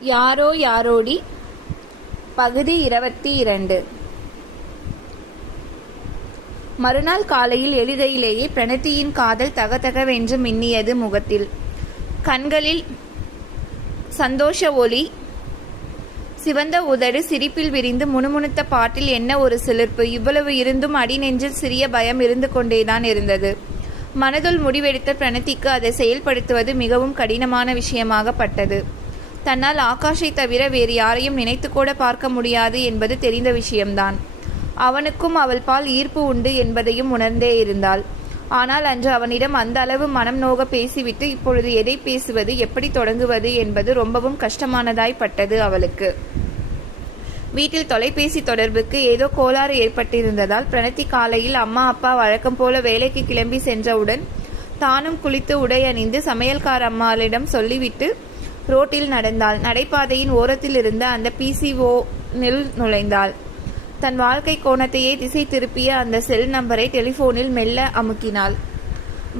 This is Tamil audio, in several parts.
யாரோ யாரோடி பகுதி 22. மறுநாள் காலையில் எழுகையிலேயே பிரணத்தியின் காதல் தகதகவென்று மின்னியது முகத்தில். கண்களில் சந்தோஷ ஒளி, சிவந்த உதடு சிரிப்பில் விரிந்து முணுமுணுத்த பாட்டில் என்ன ஒரு சிலிர்ப்பு! இவ்வளவு இருந்தும் அடிநெஞ்சில் சிறிய பயம் இருந்து கொண்டேதான் இருந்தது. மனதுள் முடிவெடுத்த பிரணத்திக்கு அதை செயல்படுத்துவது மிகவும் கடினமான விஷயமாகப்பட்டது. தன்னால் ஆகாஷை தவிர வேறு யாரையும் நினைத்து கூட பார்க்க முடியாது என்பது தெரிந்த விஷயம்தான். அவனுக்கும் அவள் பால் ஈர்ப்பு உண்டு என்பதையும் உணர்ந்தே இருந்தாள். ஆனால் அன்று அவனிடம் அந்த அளவு மனம் நோக பேசிவிட்டு இப்பொழுது எதை பேசுவது, எப்படி தொடங்குவது என்பது ரொம்பவும் கஷ்டமானதாய்ப்பட்டது அவளுக்கு. வீட்டில் தொலைபேசி தொடர்புக்கு ஏதோ கோளாறு ஏற்பட்டிருந்ததால் பிரணத்தி காலையில் அம்மா அப்பா வழக்கம் போல வேலைக்கு கிளம்பி சென்றவுடன் தானும் குளித்து உடை அணிந்து சமையல்கார அம்மாளிடம் சொல்லிவிட்டு ரோட்டில் நடந்தாள். நடைபாதையின் ஓரத்தில் இருந்த அந்த PCO-நில் நுழைந்தாள். தன் வாழ்க்கை கோணத்தையே திசை திருப்பிய அந்த செல் நம்பரை டெலிஃபோனில் மெல்ல அமுக்கினாள்.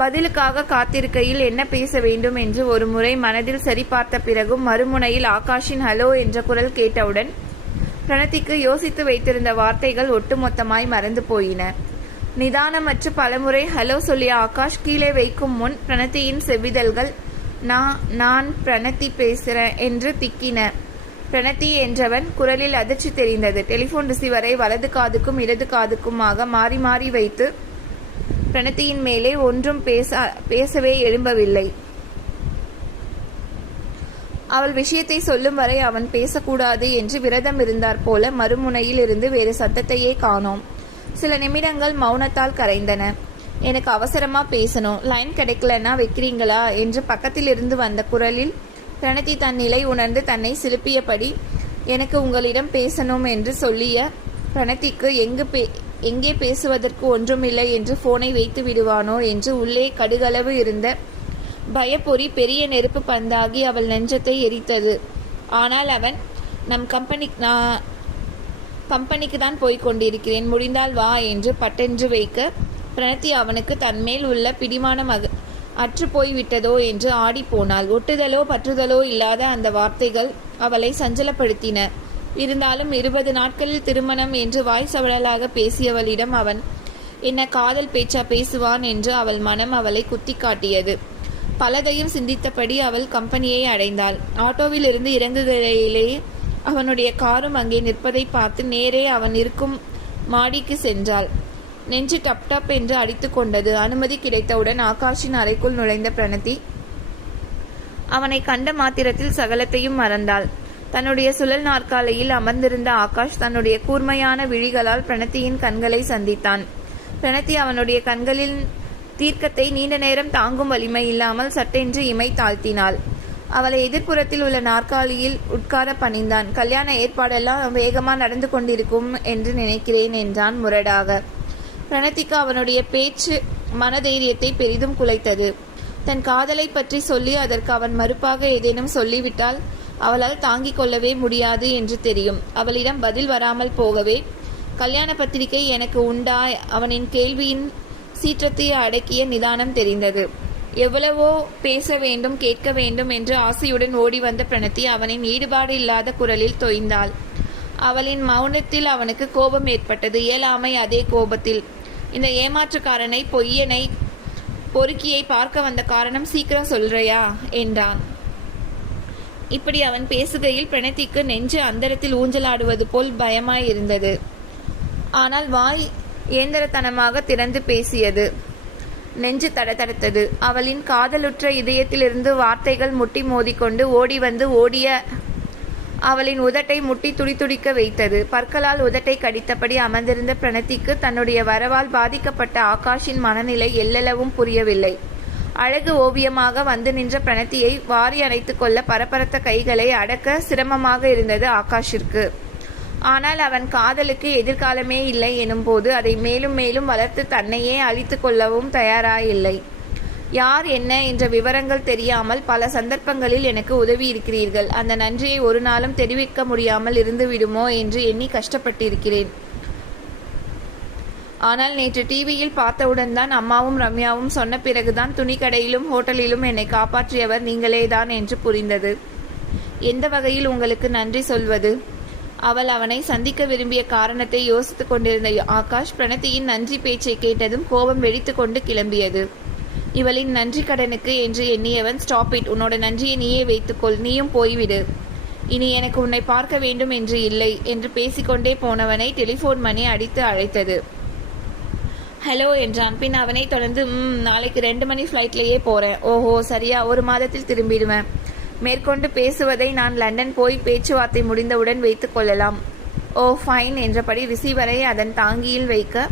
பதிலுக்காக காத்திருக்கையில் என்ன பேச வேண்டும் என்று ஒரு முறை மனதில் சரிபார்த்த பிறகும் மறுமுனையில் ஆகாஷின் ஹலோ என்ற குரல் கேட்டவுடன் பிரணத்திக்கு யோசித்து வைத்திருந்த வார்த்தைகள் ஒட்டுமொத்தமாய் மறந்து போயின. நிதானமற்று பலமுறை ஹலோ சொல்லிய ஆகாஷ் கீழே வைக்கும் முன் பிரணத்தியின் செவ்விதழ்கள் நான் பிரணத்தி பேசுறேன் என்று திக்கின. பிரணத்தி என்றவன் குரலில் அதிர்ச்சி தெரிந்தது. டெலிஃபோன் ரிசீவரை வலது காதுக்கும் இடது காதுக்குமாக மாறி மாறி வைத்து பிரணத்தியின் மேலே ஒன்றும் பேசவே எழும்பவில்லை. அவள் விஷயத்தை சொல்லும் வரை அவன் பேசக்கூடாது என்று விரதம் இருந்தார் போல மறுமுனையில் இருந்து வேறு சத்தத்தையே காணோம். சில நிமிடங்கள் மௌனத்தால் கரைந்தன. எனக்கு அவசரமா பேசணும், லைன் கிடைக்கலன்னா வைக்கிறீங்களா என்று பக்கத்தில் இருந்து வந்த குரலில் பிரணத்தி தன் நிலை உணர்ந்து தன்னை சிலுப்பியபடி எனக்கு உங்களிடம் பேசணும் என்று சொல்லிய பிரணத்திக்கு எங்கே பேசுவதற்கு ஒன்றுமில்லை என்று போனை வைத்து விடுவானோ என்று உள்ளே கடுகளவு இருந்த பயப்பொறி பெரிய நெருப்பு பந்தாகி அவள் நெஞ்சத்தை எரித்தது. ஆனால் அவன் நான் கம்பெனிக்கு தான் போய் கொண்டிருக்கிறேன், முடிந்தால் வா என்று பட்டென்று வைக்க பிரணத்தி அவனுக்கு தன்மேல் உள்ள பிடிமானம் அற்று போய்விட்டதோ என்று ஆடி போனாள். ஒட்டுதலோ பற்றுதலோ இல்லாத அந்த வார்த்தைகள் அவளை சஞ்சலப்படுத்தின. இருந்தாலும் 20 நாட்களில் திருமணம் என்று வாய் சவழலாக பேசியவளிடம் அவன் என்ன காதல் பேச்சா பேசுவான் என்று அவள் மனம் அவளை குத்தி காட்டியது. பலதையும் சிந்தித்தபடி அவள் கம்பெனியை அடைந்தாள். ஆட்டோவில் இருந்து இறங்குகையிலே அவனுடைய காரும் அங்கே நிற்பதை பார்த்து நேரே அவன் இருக்கும் மாடிக்கு சென்றாள். நெஞ்சு டப் டப் என்று அடித்து கொண்டது. அனுமதி கிடைத்தவுடன் ஆகாஷின் அறைக்குள் நுழைந்த பிரணத்தி அவனை கண்ட மாத்திரத்தில் சகலத்தையும் மறந்தாள். தன்னுடைய சுழல் நாற்காலையில் அமர்ந்திருந்த ஆகாஷ் தன்னுடைய கூர்மையான விழிகளால் பிரணத்தியின் கண்களை சந்தித்தான். பிரணத்தி அவனுடைய கண்களின் தீர்க்கத்தை நீண்ட நேரம் தாங்கும் வலிமை இல்லாமல் சட்டென்று இமை தாழ்த்தினாள். அவளை எதிர்ப்புறத்தில் உள்ள நாற்காலியில் உட்கார பணிந்தான். கல்யாண ஏற்பாடெல்லாம் வேகமா நடந்து கொண்டிருக்கும் என்று நினைக்கிறேன் என்றான் முரடாக. பிரணத்திக்கு அவனுடைய பேச்சு மனதைரியத்தை பெரிதும் குலைத்தது. தன் காதலை பற்றி சொல்லி அதற்கு அவன் மறுப்பாக ஏதேனும் சொல்லிவிட்டால் அவளால் தாங்கிக் கொள்ளவே முடியாது என்று தெரியும். அவளிடம் பதில் வராமல் போகவே கல்யாண பத்திரிகை எனக்கு உண்டா அவனின் கேள்வியின் சீற்றத்தை அடக்கிய நிதானம் தெரிந்தது. எவ்வளவோ பேச வேண்டும், கேட்க வேண்டும் என்று ஆசையுடன் ஓடி வந்த பிரணத்தி அவனின் ஈடுபாடு இல்லாத குரலில் தொய்ந்தாள். அவளின் மௌனத்தில் அவனுக்கு கோபம் ஏற்பட்டது. இயலாமை அதே கோபத்தில். இந்த ஏமாற்றுக்காரனை, பொய்யனை, பொறுக்கியை பார்க்க வந்த காரணம் சீக்கிரம் சொல்றியா என்றான். இப்படி அவன் பேசுகையில் பிரணத்திக்கு நெஞ்சு அந்தரத்தில் ஊஞ்சலாடுவது போல் பயமாயிருந்தது. ஆனால் வாய் இயந்திரத்தனமாக திறந்து பேசியது. நெஞ்சு தடதடுத்தது. அவளின் காதலுற்ற இதயத்திலிருந்து வார்த்தைகள் முட்டி மோதிக்கொண்டு ஓடி வந்து ஓடிய அவளின் உதட்டை முட்டி துடிதுடிக்க வைத்தது. பற்களால் உதட்டை கடித்தபடி அமர்ந்திருந்த பிரணத்திக்கு தன்னுடைய வரவால் பாதிக்கப்பட்ட ஆகாஷின் மனநிலை எல்லளவும் புரியவில்லை. அழகு ஓவியமாக வந்து நின்ற பிரணத்தியை வாரி அணைத்து கொள்ள பரபரத்த கைகளை அடக்க சிரமமாக இருந்தது ஆகாஷிற்கு. ஆனால் அவன் காதலுக்கு எதிர்காலமே இல்லை எனும் போது அதை மேலும் மேலும் வளர்த்து தன்னையே அழித்து கொள்ளவும் தயாராயில்லை. யார் என்ன என்ற விவரங்கள் தெரியாமல் பல சந்தர்ப்பங்களில் எனக்கு உதவி இருக்கிறீர்கள். அந்த நன்றியை ஒரு நாளும் தெரிவிக்க முடியாமல் இருந்து விடுமோ என்று எண்ணி கஷ்டப்பட்டிருக்கிறேன். ஆனால் நேற்று டிவியில் பார்த்தவுடன் தான் அம்மாவும் ரம்யாவும் சொன்ன பிறகுதான் துணிக்கடையிலும் ஹோட்டலிலும் என்னை காப்பாற்றியவர் நீங்களேதான் என்று புரிந்தது. எந்த வகையில் உங்களுக்கு நன்றி சொல்வது? அவள் அவனை சந்திக்க விரும்பிய காரணத்தை யோசித்து கொண்டிருந்த ஆகாஷ் பிரணத்தியின் நன்றி பேச்சை கேட்டதும் கோபம் வெடித்து கொண்டு கிளம்பியது. இவளின் நன்றி கடனுக்கு என்று எண்ணியவன், ஸ்டாப் இட், உன்னோட நன்றியை நீயே வைத்துக்கொள், நீயும் போய்விடு, இனி எனக்கு உன்னை பார்க்க வேண்டும் என்று இல்லை என்று பேசிக்கொண்டே போனவனை டெலிஃபோன் மணி அடித்து அழைத்தது. ஹலோ என்றான். பின் அவனை தொடர்ந்து, நாளைக்கு 2 மணி ஃப்ளைட்லேயே போகிறேன். ஓஹோ, சரியா, 1 மாதத்தில் திரும்பிடுவேன். மேற்கொண்டு பேசுவதை நான் லண்டன் போய் பேச்சுவார்த்தை முடிந்தவுடன் வைத்துக் கொள்ளலாம். ஓ ஃபைன் என்றபடி ரிசீவரை அதன் தாங்கியில் வைக்க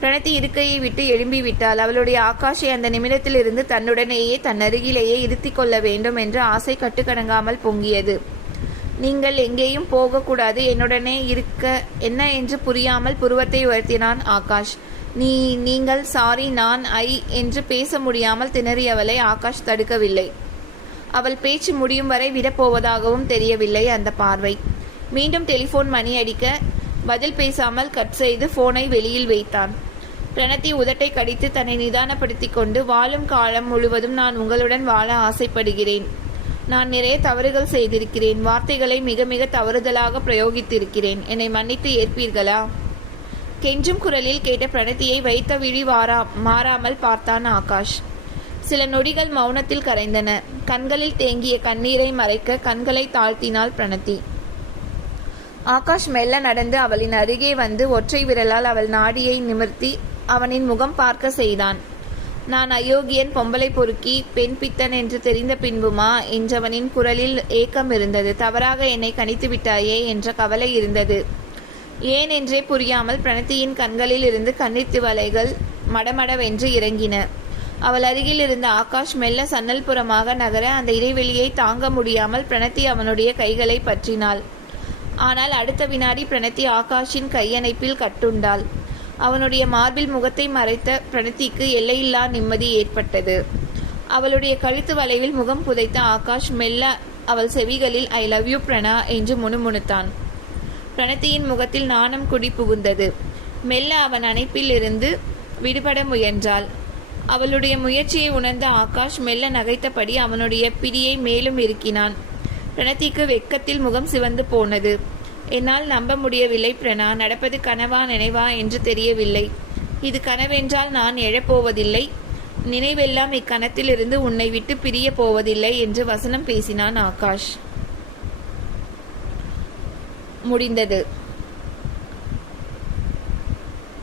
பிரணத்தி இருக்கையை விட்டு எழும்பி விட்டாள். அவளுடைய ஆகாஷை அந்த நிமிடத்திலிருந்து தன்னுடனேயே தன்னருகிலேயே இருத்தி கொள்ள வேண்டும் என்ற ஆசை கட்டுக்கடங்காமல் பொங்கியது. நீங்கள் எங்கேயும் போகக்கூடாது, என்னுடனே இருக்க என்ன என்று புரியாமல் புருவத்தை உயர்த்தினான் ஆகாஷ். நீங்கள் சாரி, நான் என்று பேச முடியாமல் திணறியவளை ஆகாஷ் தடுக்கவில்லை. அவள் பேச்சு முடியும் வரை விடப்போவதாகவும் தெரியவில்லை அந்த பார்வை. மீண்டும் டெலிஃபோன் மணி அடிக்க பதில் பேசாமல் கட் செய்து போனை வெளியில் வைத்தான். பிரணத்தி உதட்டை கடித்து தன்னை நிதானப்படுத்தி கொண்டு, வாழும் காலம் முழுவதும் நான் உங்களுடன் வாழ ஆசைப்படுகிறேன். நான் நிறைய தவறுகள் செய்திருக்கிறேன், வார்த்தைகளை மிக மிக தவறுதலாக பிரயோகித்திருக்கிறேன். என்னை மன்னித்து ஏற்பீர்களா? கெஞ்சும் குரலில் கேட்ட பிரணத்தியை வைத்த விழி மாறாமல் பார்த்தான் ஆகாஷ். சில நொடிகள் மௌனத்தில் கரைந்தன. கண்களில் தேங்கிய கண்ணீரை மறைக்க கண்களை தாழ்த்தினாள் பிரணத்தி. ஆகாஷ் மெல்ல நடந்து அவளின் அருகே வந்து ஒற்றை விரலால் அவள் நாடியை நிமிர்த்தி அவனின் முகம் பார்க்க செய்தான். நான் அயோக்கியன், பொம்பளை பொறுக்கி, பெண் பித்தன் என்று தெரிந்த பின்புமா என்றவனின் குரலில் ஏக்கம் இருந்தது. தவறாக என்னை கணித்து விட்டாயே என்ற கவலை இருந்தது. ஏன் என்றே புரியாமல் பிரணத்தியின் கண்களில் இருந்து கண்ணீர் திவலைகள் மடமடவென்று இறங்கின. அவள் அருகில் இருந்த ஆகாஷ் மெல்ல சன்னல் புறமாக நகர அந்த இடைவெளியை தாங்க முடியாமல் பிரணத்தி அவனுடைய கைகளை பற்றினாள். ஆனால் அடுத்த வினாடி பிரணத்தி ஆகாஷின் கையணைப்பில் கட்டுண்டாள். அவனுடைய மார்பில் முகத்தை மறைத்த பிரணத்திக்கு எல்லையில்லா நிம்மதி ஏற்பட்டது. அவளுடைய கழுத்து வளைவில் முகம் புதைத்த ஆகாஷ் மெல்ல அவள் செவிகளில் ஐ லவ் யூ பிரணா என்று முணுமுணுத்தான். பிரணத்தியின் முகத்தில் நாணம் குடி புகுந்தது. மெல்ல அவன் அணைப்பில் இருந்து விடுபட முயன்றாள். அவளுடைய முயற்சியை உணர்ந்த ஆகாஷ் மெல்ல நகைத்தபடி அவனுடைய பிடியை மேலும் இறுக்கினான். பிரணத்திக்கு வெட்கத்தில் முகம் சிவந்து போனது. என்னால் நம்ப முடியவில்லை பிரணா, நடப்பது கனவா நினைவா என்று தெரியவில்லை. இது கனவென்றால் நான் எழப்போவதில்லை, நினைவெல்லாம் இக்கணத்திலிருந்து உன்னை விட்டு பிரிய போவதில்லை என்று வசனம் பேசினான் ஆகாஷ். முடிந்தது.